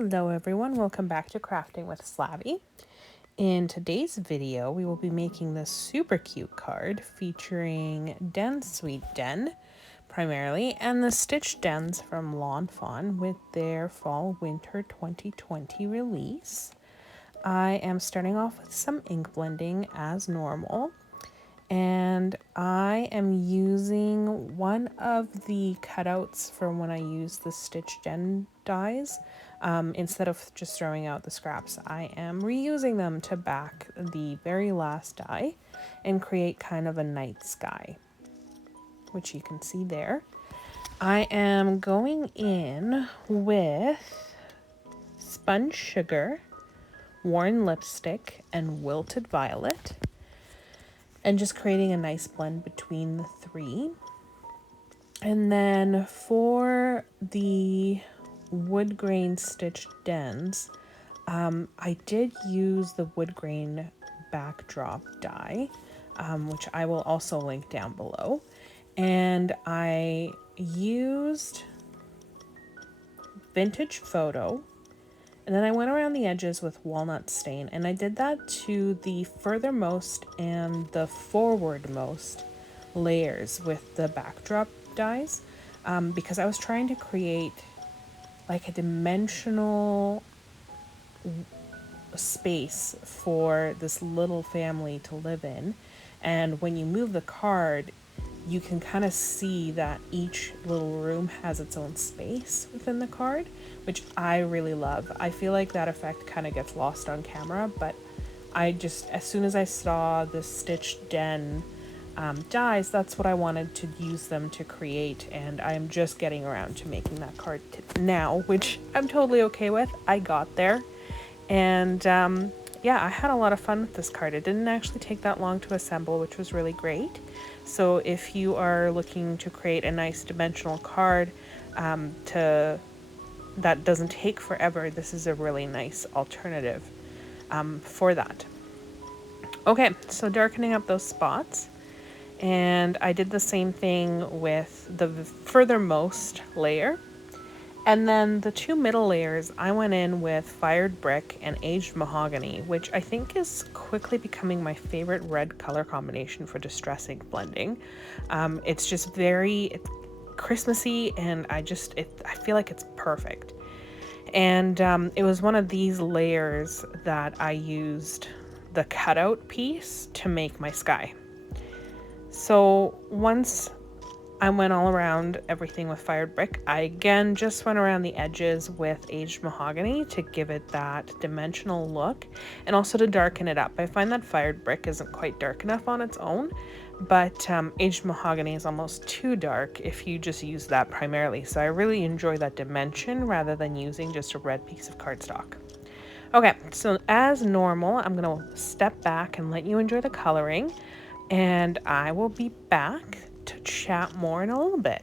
Hello everyone, welcome back to Crafting with Slavie. In today's video, we will be making this super cute card featuring Den Sweet Den primarily, and the Stitch Dens from Fawn with their Fall Winter 2020 release. I am starting off with some ink blending as normal, and I am using one of the cutouts from when I used the Stitch Den dies. Instead of just throwing out the scraps, I am reusing them to back the very last die and create kind of a night sky, which you can see there. I am going in with Sponge Sugar, Worn Lipstick, and Wilted Violet, and just creating a nice blend between the three. And then for the wood grain stitched dens, I did use the wood grain backdrop die, which I will also link down below. And I used Vintage Photo, and then I went around the edges with Walnut Stain, and I did that to the furthermost and the forwardmost layers with the backdrop dies, because I was trying to create like a dimensional space for this little family to live in. And when you move the card, you can kind of see that each little room has its own space within the card, which I really love. I feel like that effect kind of gets lost on camera, but I just, as soon as I saw the Stitched Den dies, that's what I wanted to use them to create, and I'm just getting around to making that card now, which I'm totally okay with. I got there, and yeah, I had a lot of fun with this card. It didn't actually take that long to assemble, which was really great. So if you are looking to create a nice dimensional card that doesn't take forever, this is a really nice alternative for that. Okay, so darkening up those spots. And I did the same thing with the furthermost layer. And then the two middle layers, I went in with Fired Brick and Aged Mahogany, which I think is quickly becoming my favorite red color combination for distress ink blending. It's just very Christmassy, and I feel like it's perfect. And it was one of these layers that I used the cutout piece to make my sky. So once I went all around everything with Fired Brick, I again just went around the edges with Aged Mahogany to give it that dimensional look and also to darken it up. I find that Fired Brick isn't quite dark enough on its own, but Aged Mahogany is almost too dark if you just use that primarily. So I really enjoy that dimension rather than using just a red piece of cardstock. Okay, so as normal, I'm gonna step back and let you enjoy the coloring, and I will be back to chat more in a little bit.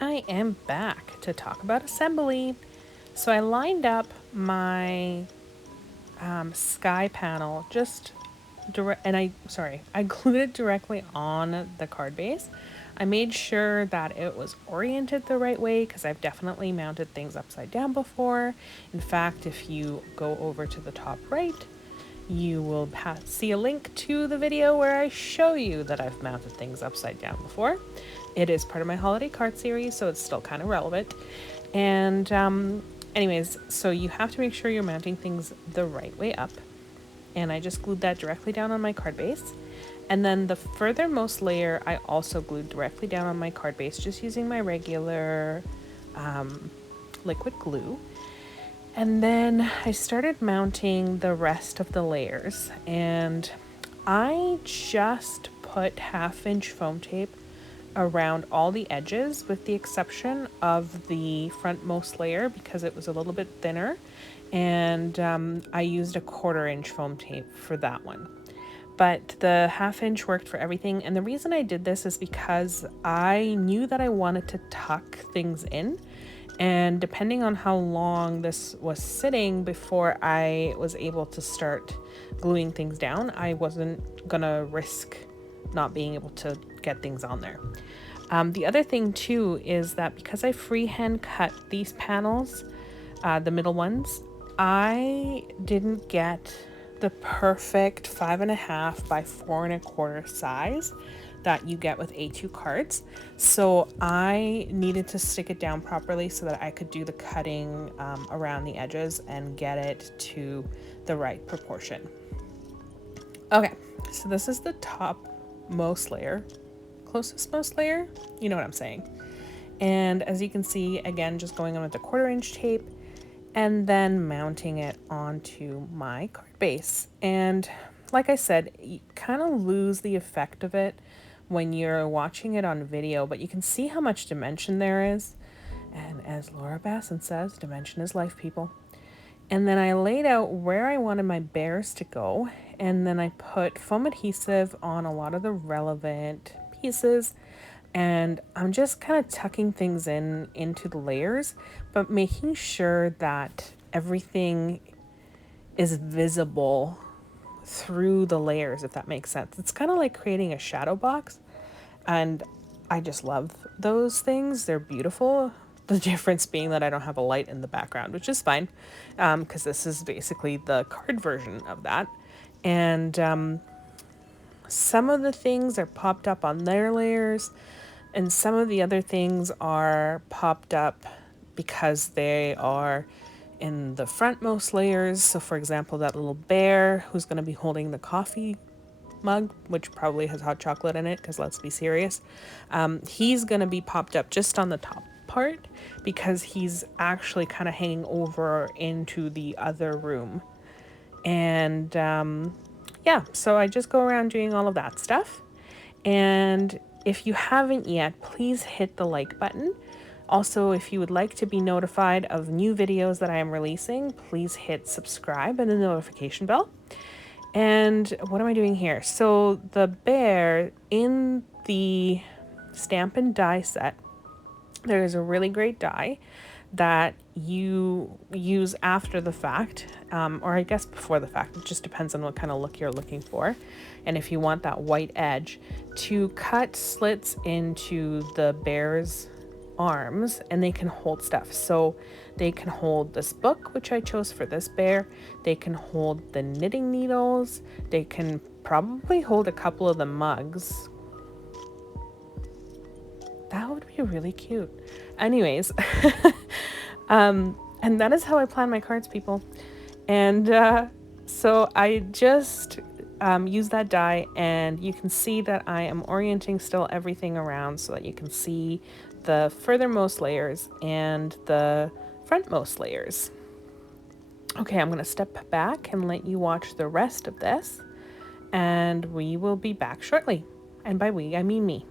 I am back to talk about assembly. So I lined up my sky panel just direct, and I glued it directly on the card base. I made sure that it was oriented the right way because I've definitely mounted things upside down before. In fact, if you go over to the top right, you will see a link to the video where I show you that I've mounted things upside down before. It is part of my holiday card series, so it's still kind of relevant. And anyways, so you have to make sure you're mounting things the right way up. And I just glued that directly down on my card base. And then the furthermost layer, I also glued directly down on my card base, just using my regular liquid glue. And then I started mounting the rest of the layers, and I just put 1/2-inch foam tape around all the edges with the exception of the frontmost layer because it was a little bit thinner, and I used a 1/4-inch foam tape for that one. But the 1/2-inch worked for everything, and the reason I did this is because I knew that I wanted to tuck things in. And depending on how long this was sitting before I was able to start gluing things down, I wasn't gonna risk not being able to get things on there. The other thing too is that because I freehand cut these panels, the middle ones, I didn't get the perfect 5.5 by 4.25 size that you get with A2 cards. So I needed to stick it down properly so that I could do the cutting around the edges and get it to the right proportion. Okay, so this is the top most layer, closest most layer, you know what I'm saying. And as you can see, again, just going on with the 1/4-inch tape and then mounting it onto my card base. And like I said, you kind of lose the effect of it when you're watching it on video, but you can see how much dimension there is. And as Laura Basson says, dimension is life, people. And then I laid out where I wanted my bears to go, and then I put foam adhesive on a lot of the relevant pieces, and I'm just kind of tucking things into the layers, but making sure that everything is visible through the layers, if that makes sense. It's kind of like creating a shadow box. And I just love those things. They're beautiful. The difference being that I don't have a light in the background, which is fine, because this is basically the card version of that. And some of the things are popped up on their layers, and some of the other things are popped up because they are in the frontmost layers. So for example, that little bear who's going to be holding the coffee mug, which probably has hot chocolate in it, because let's be serious, he's going to be popped up just on the top part because he's actually kind of hanging over into the other room. And yeah, so I just go around doing all of that stuff. And if you haven't yet, please hit the like button. Also, if you would like to be notified of new videos that I am releasing, please hit subscribe and the notification bell. And what am I doing here? So the bear in the stamp and die set, there is a really great die that you use after the fact, or I guess before the fact. It just depends on what kind of look you're looking for. And if you want that white edge, to cut slits into the bear's arms, and they can hold stuff. So they can hold this book, which I chose for this bear. They can hold the knitting needles. They can probably hold a couple of the mugs. That would be really cute. Anyways, and that is how I plan my cards, people. And so I just use that die, and you can see that I am orienting still everything around so that you can see the furthermost layers and the frontmost layers. Okay, I'm going to step back and let you watch the rest of this, and we will be back shortly. And by we, I mean me.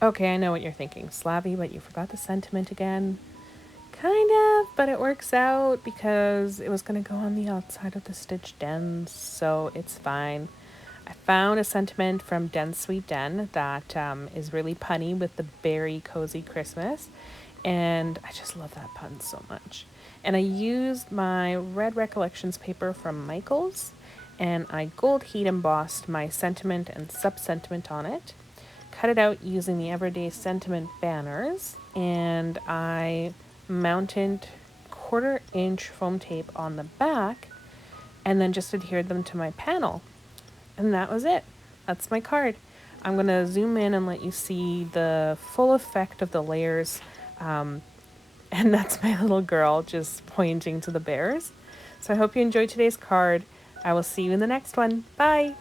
Okay, I know what you're thinking, Slavie, but you forgot the sentiment again. Kind of, but it works out because it was going to go on the outside of the stitched ends, so it's fine. I found a sentiment from Den Sweet Den that is really punny with the berry cozy Christmas, and I just love that pun so much. And I used my red Recollections paper from Michaels, and I gold heat embossed my sentiment and sub-sentiment on it. Cut it out using the Everyday Sentiment banners, and I mounted 1/4 inch foam tape on the back and then just adhered them to my panel. And that was it. That's my card. I'm going to zoom in and let you see the full effect of the layers. And that's my little girl just pointing to the bears. So I hope you enjoyed today's card. I will see you in the next one. Bye!